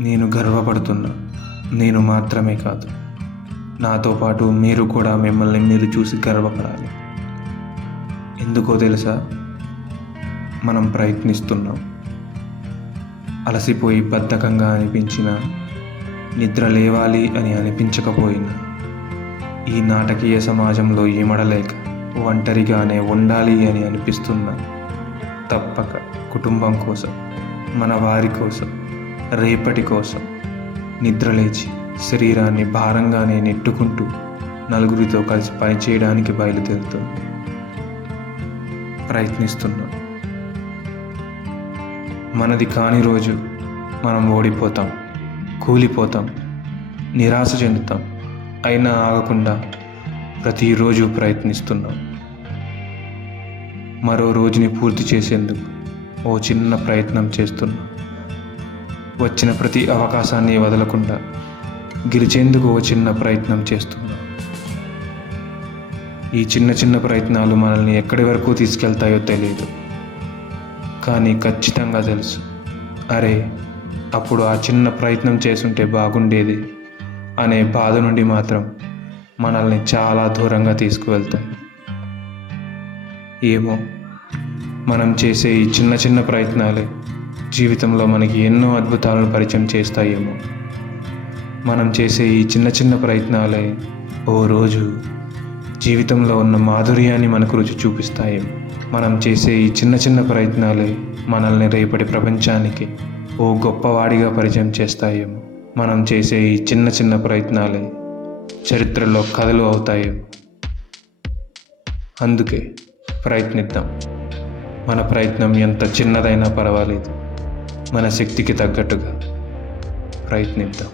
నేను గర్వపడుతున్నా. నేను మాత్రమే కాదు, నాతో పాటు మీరు కూడా మిమ్మల్ని మీరు చూసి గర్వపడాలి. ఎందుకో తెలుసా? మనం ప్రయత్నిస్తున్నాం. అలసిపోయి బద్ధకంగా అనిపించినా, నిద్ర లేవాలి అని అనిపించకపోయినా, ఈ నాటకీయ సమాజంలో ఇమడలేక ఒంటరిగానే ఉండాలి అని అనిపిస్తున్నా, తప్పక కుటుంబం కోసం, మన వారి కోసం, రేపటి కోసం నిద్రలేచి శరీరాన్ని భారంగానే నెట్టుకుంటూ నలుగురితో కలిసి పనిచేయడానికి బయలుదేరుతుంది. ప్రయత్నిస్తున్నాం. మనది కాని రోజు మనం ఓడిపోతాం, కూలిపోతాం, నిరాశ చెందుతాం. అయినా ఆగకుండా ప్రతిరోజు ప్రయత్నిస్తున్నాం. మరో రోజుని పూర్తి చేసేందుకు ఓ చిన్న ప్రయత్నం చేస్తున్నాం. వచ్చిన ప్రతి అవకాశాన్ని వదలకుండా గెలిచేందుకు ఓ చిన్న ప్రయత్నం చేస్తున్నాం. ఈ చిన్న చిన్న ప్రయత్నాలు మనల్ని ఎక్కడి వరకు తీసుకెళ్తాయో తెలియదు, కానీ ఖచ్చితంగా తెలుసు, అరే అప్పుడు ఆ చిన్న ప్రయత్నం చేసుంటే బాగుండేది అనే బాధ నుండి మాత్రం మనల్ని చాలా దూరంగా తీసుకువెళ్తాయి. ఏమో, మనం చేసే ఈ చిన్న చిన్న ప్రయత్నాలే జీవితంలో మనకి ఎన్నో అద్భుతాలను పరిచయం చేస్తాయేమో. మనం చేసే ఈ చిన్న చిన్న ప్రయత్నాలే ఓ రోజు జీవితంలో ఉన్న మాధుర్యాన్ని మనకు రుచి చూపిస్తాయేమో. మనం చేసే ఈ చిన్న చిన్న ప్రయత్నాలే మనల్ని రేపటి ప్రపంచానికి ఓ గొప్పవాడిగా పరిచయం చేస్తాయేమో. మనం చేసే ఈ చిన్న చిన్న ప్రయత్నాలే చరిత్రలో కథలు అవుతాయేమో. అందుకే ప్రయత్నిద్దాం. మన ప్రయత్నం ఎంత చిన్నదైనా పర్వాలేదు, మన శక్తికి తగ్గట్టుగా ప్రయత్నిద్దాం.